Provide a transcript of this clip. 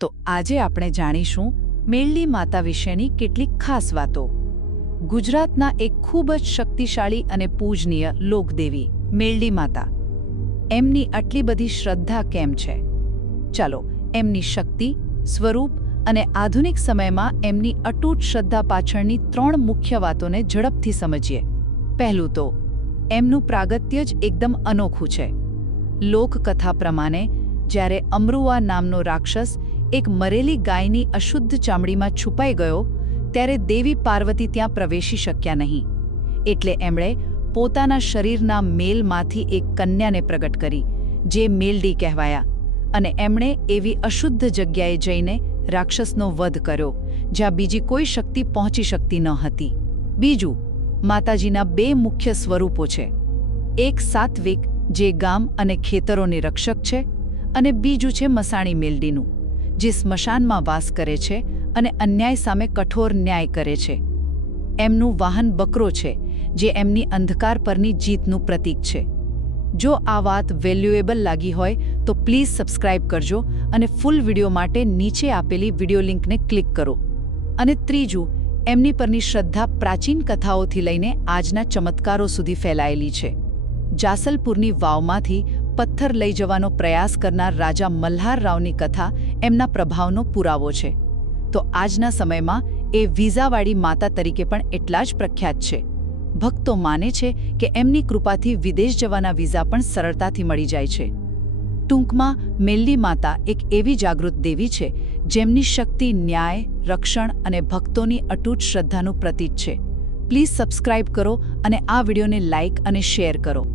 તો આજે આપણે જાણીશું મેલડી માતા વિશેની કેટલીક ખાસ વાતો. ગુજરાતના એક ખૂબ જ શક્તિશાળી અને પૂજનીય લોકદેવી મેલડી માતા. એમની આટલી બધી શ્રદ્ધા કેમ છે? ચાલો એમની શક્તિ, સ્વરૂપ અને આધુનિક સમયમાં એમની અતૂટ શ્રદ્ધા પાછળની 3 મુખ્ય વાતોને ઝડપથી સમજીએ. પહેલું તો એમનું પ્રાગત્ય જ એકદમ અનોખું છે. લોકકથા પ્રમાણે જ્યારે અમરુઆ નામનો રાક્ષસ એક મરેલી ગાયની અશુદ્ધ ચામડીમાં છુપાઈ ગયો ત્યારે દેવી પાર્વતી ત્યાં પ્રવેશી શક્યા નહીં. એટલે એમણે પોતાના શરીરના મેલમાંથી એક કન્યાને પ્રગટ કરી, જે મેલડી કહેવાયા, અને એમણે એવી અશુદ્ધ જગ્યાએ જઈને રાક્ષસનો વધ કર્યો જ્યાં બીજી કોઈ શક્તિ પહોંચી શકતી ન હતી. બીજું, માતાજીના 2 મુખ્ય સ્વરૂપો છે. એક સાત્વિક, જે ગામ અને ખેતરોની રક્ષક છે, અને બીજું છે મસાણી મેલડીનું, જે સ્મશાનમાં વાસ કરે છે અને અન્યાય સામે કઠોર ન્યાય કરે છે. એમનું વાહન બકરો છે, જે એમની અંધકાર પરની જીતનું પ્રતીક છે. જો આ વાત વેલ્યુએબલ લાગી હોય તો પ્લીઝ સબસ્ક્રાઇબ કરજો અને ફૂલ વિડીયો માટે નીચે આપેલી વિડીયો લિંકને ક્લિક કરો. અને ત્રીજું, એમની પરની શ્રદ્ધા પ્રાચીન કથાઓથી લઈને આજના ચમત્કારો સુધી ફેલાયેલી છે. જાસલપુરની વાવમાંથી પથ્થર લઈ જવાનો પ્રયાસ કરનાર રાજા મલ્હાર રાવની કથા એમના પ્રભાવનો પુરાવો છે. તો આજના સમયમાં એ વિઝાવાળી માતા તરીકે પણ એટલા જ પ્રખ્યાત છે. ભક્તો માને છે કે એમની કૃપાથી વિદેશ જવાના વિઝા પણ સરળતાથી મળી જાય છે. ટૂંકમાં, મેલડી માતા એક એવી જાગૃત દેવી છે જેમની શક્તિ ન્યાય, રક્ષણ અને ભક્તોની અતૂટ શ્રદ્ધાનું પ્રતીક છે. પ્લીઝ સબસ્ક્રાઇબ કરો અને આ વિડીયોને લાઇક અને શેર કરો.